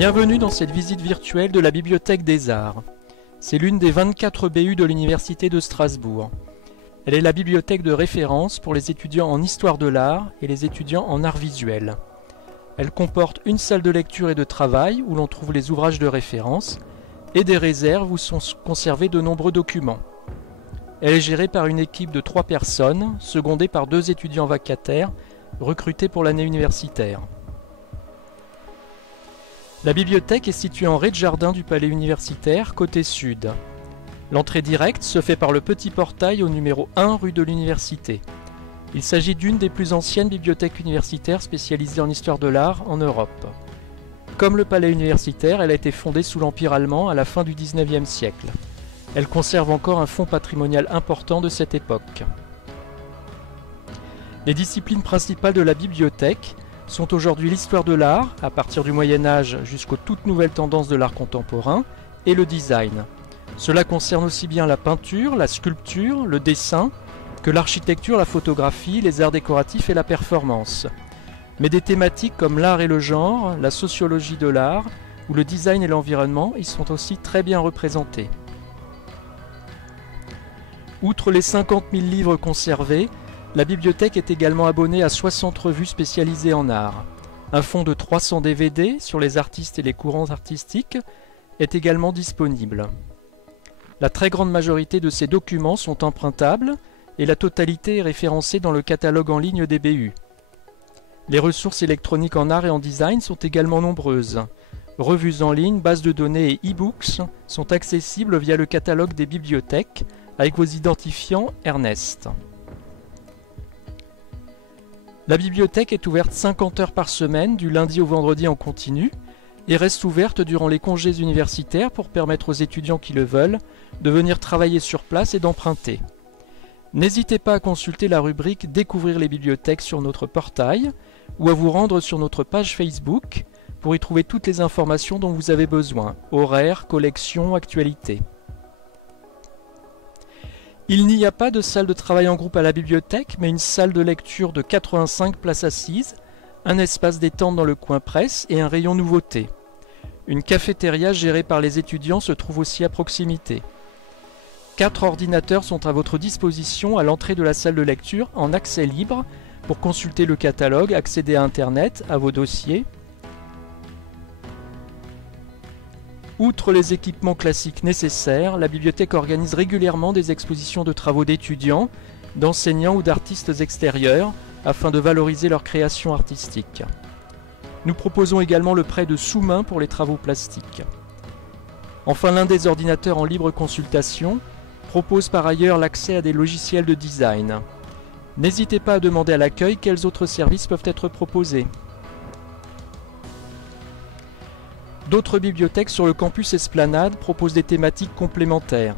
Bienvenue dans cette visite virtuelle de la Bibliothèque des Arts. C'est l'une des 24 BU de l'Université de Strasbourg. Elle est la bibliothèque de référence pour les étudiants en histoire de l'art et les étudiants en art visuel. Elle comporte une salle de lecture et de travail où l'on trouve les ouvrages de référence et des réserves où sont conservés de nombreux documents. Elle est gérée par une équipe de 3 personnes, secondée par 2 étudiants vacataires recrutés pour l'année universitaire. La bibliothèque est située en rez-de-jardin du palais universitaire, côté sud. L'entrée directe se fait par le petit portail au numéro 1 rue de l'Université. Il s'agit d'une des plus anciennes bibliothèques universitaires spécialisées en histoire de l'art en Europe. Comme le palais universitaire, elle a été fondée sous l'Empire allemand à la fin du XIXe siècle. Elle conserve encore un fonds patrimonial important de cette époque. Les disciplines principales de la bibliothèque sont aujourd'hui l'histoire de l'art, à partir du Moyen-Âge jusqu'aux toutes nouvelles tendances de l'art contemporain, et le design. Cela concerne aussi bien la peinture, la sculpture, le dessin, que l'architecture, la photographie, les arts décoratifs et la performance. Mais des thématiques comme l'art et le genre, la sociologie de l'art, ou le design et l'environnement y sont aussi très bien représentés. Outre les 50 000 livres conservés, la bibliothèque est également abonnée à 60 revues spécialisées en art. Un fonds de 300 DVD sur les artistes et les courants artistiques est également disponible. La très grande majorité de ces documents sont empruntables et la totalité est référencée dans le catalogue en ligne des BU. Les ressources électroniques en art et en design sont également nombreuses. Revues en ligne, bases de données et e-books sont accessibles via le catalogue des bibliothèques avec vos identifiants Ernest. La bibliothèque est ouverte 50 heures par semaine, du lundi au vendredi en continu, et reste ouverte durant les congés universitaires pour permettre aux étudiants qui le veulent de venir travailler sur place et d'emprunter. N'hésitez pas à consulter la rubrique « Découvrir les bibliothèques » sur notre portail ou à vous rendre sur notre page Facebook pour y trouver toutes les informations dont vous avez besoin, horaires, collections, actualités. Il n'y a pas de salle de travail en groupe à la bibliothèque, mais une salle de lecture de 85 places assises, un espace détente dans le coin presse et un rayon nouveautés. Une cafétéria gérée par les étudiants se trouve aussi à proximité. 4 ordinateurs sont à votre disposition à l'entrée de la salle de lecture en accès libre pour consulter le catalogue, accéder à Internet, à vos dossiers. Outre les équipements classiques nécessaires, la bibliothèque organise régulièrement des expositions de travaux d'étudiants, d'enseignants ou d'artistes extérieurs afin de valoriser leur création artistique. Nous proposons également le prêt de sous-main pour les travaux plastiques. Enfin, l'un des ordinateurs en libre consultation propose par ailleurs l'accès à des logiciels de design. N'hésitez pas à demander à l'accueil quels autres services peuvent être proposés. D'autres bibliothèques sur le campus Esplanade proposent des thématiques complémentaires.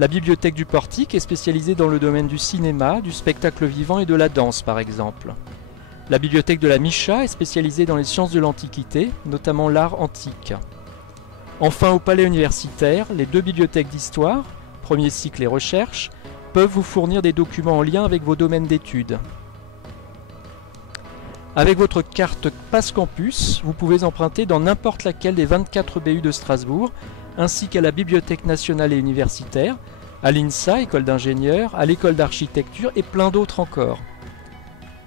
La bibliothèque du Portique est spécialisée dans le domaine du cinéma, du spectacle vivant et de la danse par exemple. La bibliothèque de la Micha est spécialisée dans les sciences de l'Antiquité, notamment l'art antique. Enfin, au palais universitaire, les 2 bibliothèques d'histoire, premier cycle et recherche, peuvent vous fournir des documents en lien avec vos domaines d'études. Avec votre carte Pass Campus, vous pouvez emprunter dans n'importe laquelle des 24 BU de Strasbourg, ainsi qu'à la Bibliothèque nationale et universitaire, à l'INSA, école d'ingénieurs, à l'école d'architecture et plein d'autres encore.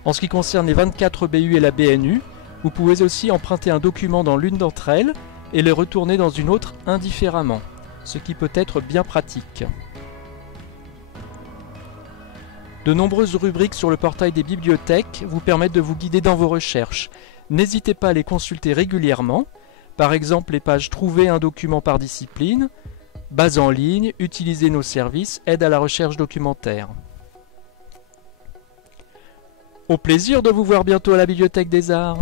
En ce qui concerne les 24 BU et la BNU, vous pouvez aussi emprunter un document dans l'une d'entre elles et le retourner dans une autre indifféremment, ce qui peut être bien pratique. De nombreuses rubriques sur le portail des bibliothèques vous permettent de vous guider dans vos recherches. N'hésitez pas à les consulter régulièrement, par exemple les pages « Trouver un document par discipline »,« Base en ligne »,« Utiliser nos services »,« Aide à la recherche documentaire ». Au plaisir de vous voir bientôt à la Bibliothèque des Arts.